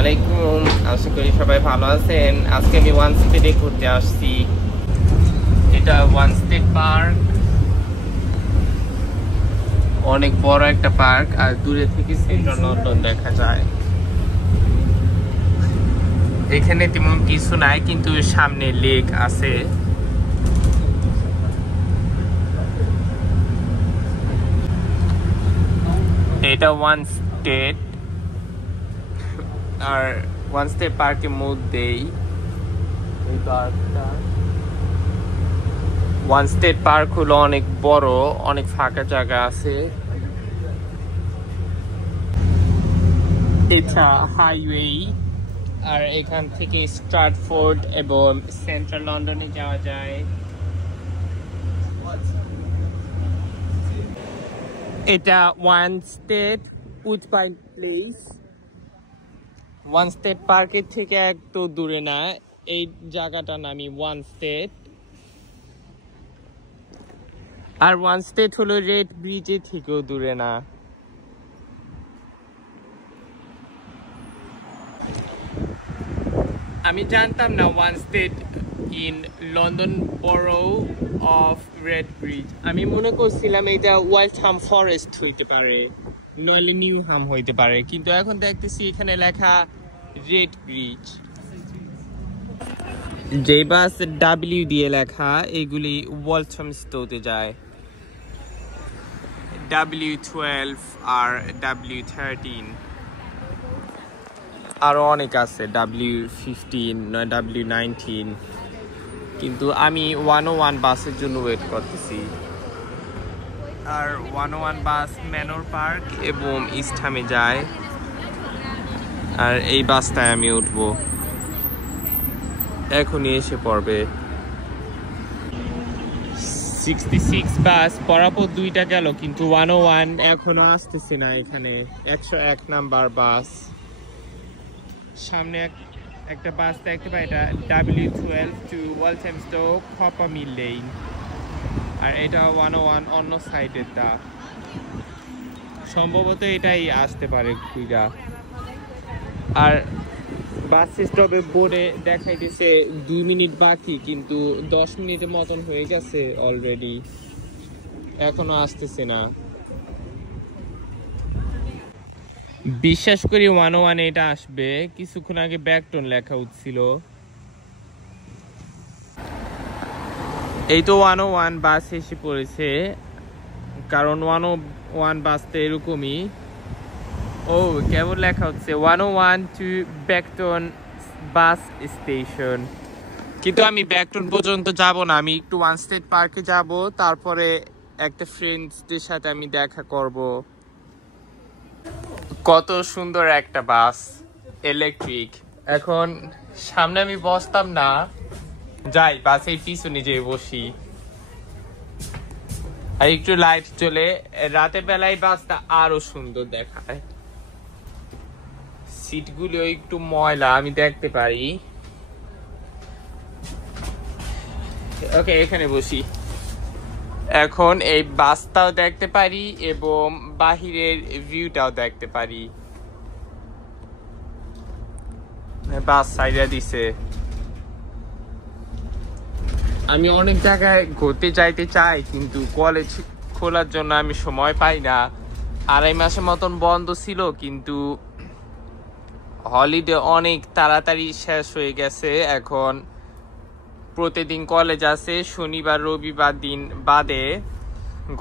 আলাইকুম, আশা করি সবাই ভালো আছেন। আজকে আমি ওয়ান স্টেটে ঘুরতে আসছি। এটা ওয়ান স্টেট পার্ক, অনেক বড় একটা পার্ক, আর দূরে থেকে সেন্ট্রাল লন্ডন দেখা যায়। এখানে তেমন কিছু নাই, কিন্তু সামনে লেক আছে। এটা ওয়ান স্টেট, আর ওয়ান স্টেট পার্কের মধ্যেই এই পার্কটা। ওয়ান স্টেট পার্ক হলো অনেক বড়, অনেক ফাঁকা জায়গা আছে। এটা হাইওয়ে, আর এখান থেকে স্ট্রাটফোর্ড এবং সেন্ট্রাল লন্ডনে যাওয়া যায়। এটা Wanstead Woodbine Place. Wanstead পার্কের থেকে একটু দূরে না, এই জায়গাটার নামই ওয়ান স্টেট। আর ওয়ান স্টেট হলো রেড ব্রিজের থেকেও দূরে না। আমি জানতাম না Wanstead in London borough of Redbridge. আমি মনে করছিলাম এটা ওয়েস্টহাম ফরেস্ট হইতে পারে, নইলে নিউহাম হইতে পারে, কিন্তু এখন দেখতেছি এখানে লেখা রেড ব্রিজ। যে বাস ডাব্লিউ দিয়ে লেখা, এগুলি ওয়ালথমস্টোতে যায়। W12 আর W13, আরো অনেক আছে, W15 W19, কিন্তু আমি 101 বাসের জন্য ওয়েট করতেছি। আর 101 বাস ম্যানর পার্ক এবং ইস্টহামে যায়, আর এই বাসটায় আমি উঠবো, এখনই এসে পড়বে। 66 বাস পরাপর দুইটা গেল, কিন্তু 101 এখনো আসতেছে না। এখানে 101 নাম্বার বাস। সামনে একটা বাস দেখতে পাই, এটা W12 টু ওয়ালথমস্টো কপার মিল লেন, আর এটা 101 অন্য সাইডেরটা। সম্ভবত এটাই আসতে পারে খুঁজা। আর বাস স্টপে বোর্ডে দেখাইতেছে 2 মিনিট বাকি, কিন্তু 10 মিনিটের মতন হয়ে গেছে অলরেডি, এখনো আসতেছে না। বিশ্বাস করি 101 এটা আসবে। কিছুক্ষণ আগে ব্যাকটন লেখা উঠছিল। এই তো 101 বাস এসে পড়েছে, কারণ 101 বাসটা এরকমই। ও কেমন লেখা হচ্ছে 101 টু ব্যাকটন বাস স্টেশন, কিন্তু আমি ব্যাকটন পর্যন্ত যাব না। আমি একটু ওয়ান স্টেট পার্কে যাব, তারপরে একটা ফ্রেন্ডসদের সাথে আমি দেখা করব। কত সুন্দর একটা বাস, ইলেকট্রিক। এখন সামনে আমি বসতাম না, যাই বাসের পিছনে যেয়ে বসি। আর একটু লাইট চলে, রাতের বেলায় বাসটা আরো সুন্দর দেখায়। সিটগুলো একটু ময়লা আমি দেখতে পারি। ওকে, এখানে বসি। এখন এই বাসটাও দেখতে পারি এবং বাহিরের ভিউটাও দেখতে পারি। বাস সাইডে দিছে। আমি অনেক জায়গায় ঘুরতে যাইতে চাই, কিন্তু কলেজ খোলার জন্য আমি সময় পাই না। 2.5 মাসের মতন বন্ধ ছিল, কিন্তু হলিডে অনেক তাড়াতাড়ি শেষ হয়ে গেছে। এখন প্রতিদিন কলেজ আছে, শনিবার রবিবার দিন বাদে।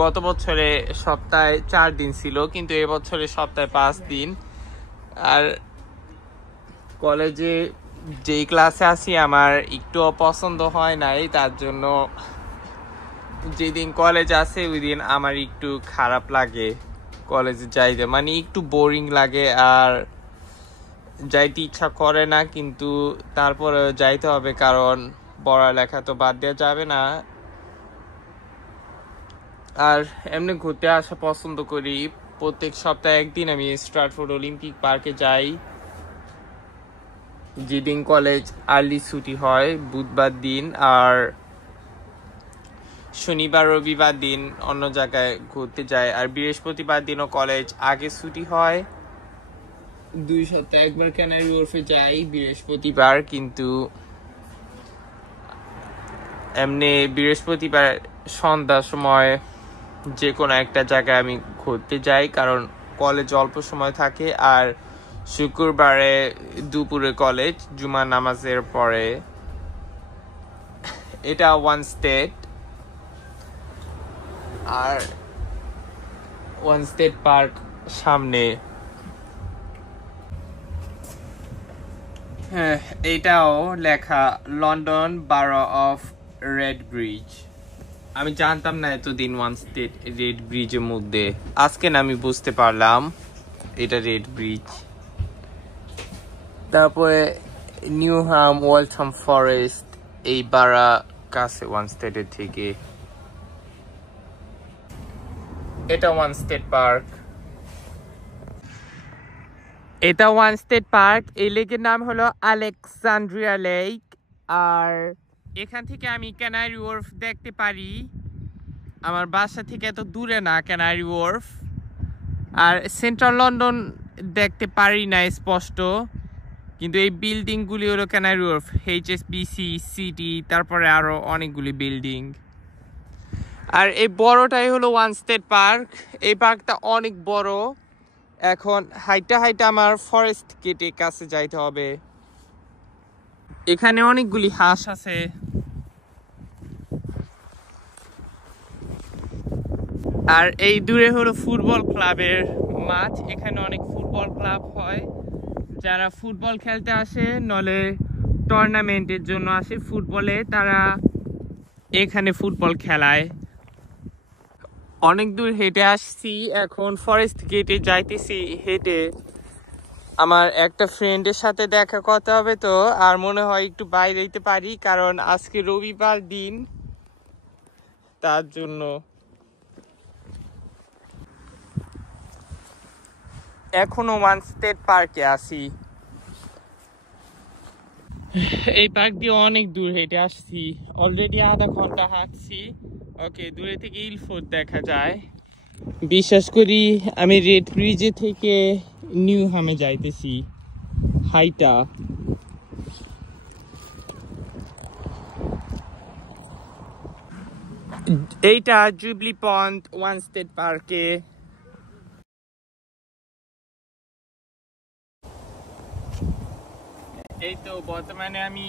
গত বছরে সপ্তাহে 4 দিন ছিল, কিন্তু এবছরে সপ্তাহে 5 দিন। আর কলেজে যেই ক্লাসে আছি আমার একটু পছন্দ হয় নাই, তার জন্য যেদিন কলেজ আছে ওই দিন আমার একটু খারাপ লাগে কলেজে যাইতে, মানে একটু বোরিং লাগে, আর যাইতে ইচ্ছা করে না, কিন্তু তারপরে যাইতে হবে, কারণ পড়ালেখা তো বাদ দেওয়া যাবে না। আর এমনি ঘুরতে আসা পছন্দ করি। প্রত্যেক সপ্তাহে একদিন আমি স্ট্রাটফোর্ড অলিম্পিক পার্কে যাই, যেদিন কলেজ আর্লি ছুটি হয় বুধবার দিন, আর শনিবার রবিবার দিন অন্য জায়গায় ঘুরতে যাই। আর বৃহস্পতিবার দিনও কলেজ আগে ছুটি হয়, 2 সপ্তাহে একবার ক্যানারি ওরফে যাই বৃহস্পতিবার, কিন্তু এমনি বৃহস্পতিবার সন্ধ্যার সময় যে কোনো একটা জায়গায় আমি ঘুরতে যাই, কারণ কলেজ অল্প সময় থাকে। আর শুক্রবারে দুপুরে কলেজ, জুমা নামাজের পরে। এটা ওয়ান স্টেট, আর ওয়ান স্টেট পার্ক সামনে। হ্যাঁ, এটাও লেখা লন্ডন বারো অফ রেড ব্রিজ। আমি জানতাম না এতদিন ওয়ান স্টেট রেড ব্রিজের মধ্যে, আজকে না আমি বুঝতে পারলাম এটা রেড ব্রিজ। তারপরে নিউহাম ওয়ালথাম ফরেস্ট, এই বারা কাছে ওয়ান স্টেটের থেকে। এটা ওয়ান স্টেট পার্ক, এটা ওয়ান স্টেট পার্ক। এই লেকের নাম হলো আলেকজান্দ্রিয়া লেক। আর এখান থেকে আমি ক্যানারি ওয়ার্ফ দেখতে পারি। আমার বাসা থেকে এত দূরে না ক্যানারি ওয়ার্ফ। আর সেন্ট্রাল লন্ডন দেখতে পারি না স্পষ্ট, কিন্তু এই বিল্ডিংগুলি হলো ক্যানারি ওয়ার্ফ, HSBC, সিটি, তারপরে আরো অনেকগুলি বিল্ডিং। আর এই বড়টাই হলো ওয়ান স্টেট পার্ক। এই পার্কটা অনেক বড়। এখন হাইটা হাইটা আমার ফরেস্ট গেটে কাছে যাইতে হবে। এখানে অনেকগুলি হাঁস আছে। আর এই দূরে হলো ফুটবল ক্লাবের মাঠ। এখানে অনেক ফুটবল ক্লাব হয়, যারা ফুটবল খেলতে আসে নলে টুর্নামেন্টের জন্য আসে ফুটবলে, তারা এখানে ফুটবল খেলায়। অনেক দূর হেঁটে আসছি, এখন ফরেস্ট গেটে যাইতেছি হেঁটে। আমার একটা ফ্রেন্ডের সাথে দেখা করতে হবে, তো আর মনে হয় একটু বাইরে যেতে পারি, কারণ আজকে রবিবার দিন, তার জন্য। এখনো ওয়ান স্টেট পার্কে আছি। এই পার্ক দিয়ে অনেক দূর হেঁটে আসছি, অলরেডি আধা ঘন্টা হাঁটছি। ওকে, দূরে থেকে ইলফোর্ট দেখা যায়। বিশ্বাস করি আমি রেড ব্রিজে থেকে নিউহামে যাইতেছি হাইটা। এইটা জুবলি পন্ড ওয়ান স্টেট পার্কে। এই তো বর্তমানে আমি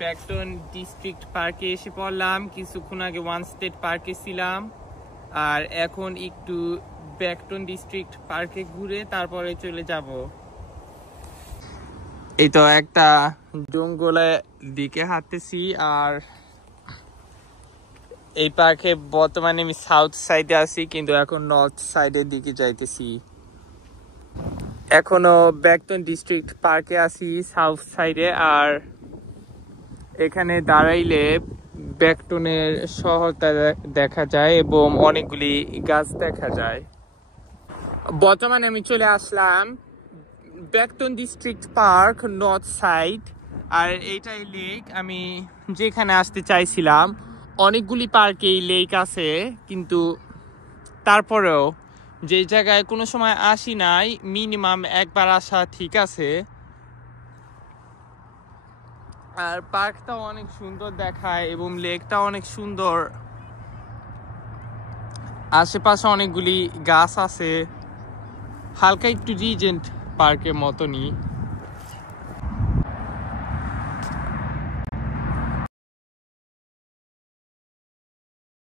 ব্যাকটন ডিস্ট্রিক্ট পার্কে এসে পড়লাম। কিছুক্ষণ আগে ওয়ান স্টেট পার্কে ছিলাম, আর এখন একটু ব্যাকটন ডিস্ট্রিক্ট পার্কে ঘুরে তারপরে চলে যাব। এই তো একটা জঙ্গলের দিকে হাঁটতেছি। আর এই পার্কে বর্তমানে আমি সাউথ সাইডে আছি, কিন্তু এখন নর্থ সাইডের দিকে যাইতেছি। এখনো ব্যাকটন ডিস্ট্রিক্ট পার্কে আছি সাউথ সাইডে। আর এখানে দাঁড়াইলে ব্যাকটনের শহরটা দেখা যায় এবং অনেকগুলি গাছ দেখা যায়। বর্তমানে আমি চলে আসলাম ব্যাকটন ডিস্ট্রিক্ট পার্ক নর্থ সাইড। আর এইটাই লেক আমি যেখানে আসতে চাইছিলাম। অনেকগুলি পার্কে এই লেক আছে, কিন্তু তারপরেও যে জায়গায় কোনো সময় আসি নাই, মিনিমাম একবার আসা ঠিক আছে। আর পার্কটা অনেক সুন্দর দেখায় এবং লেকটা অনেক সুন্দর। আশেপাশে অনেকগুলি গাছ আছে, হালকা একটু রিজেন্ট পার্কের মতনই।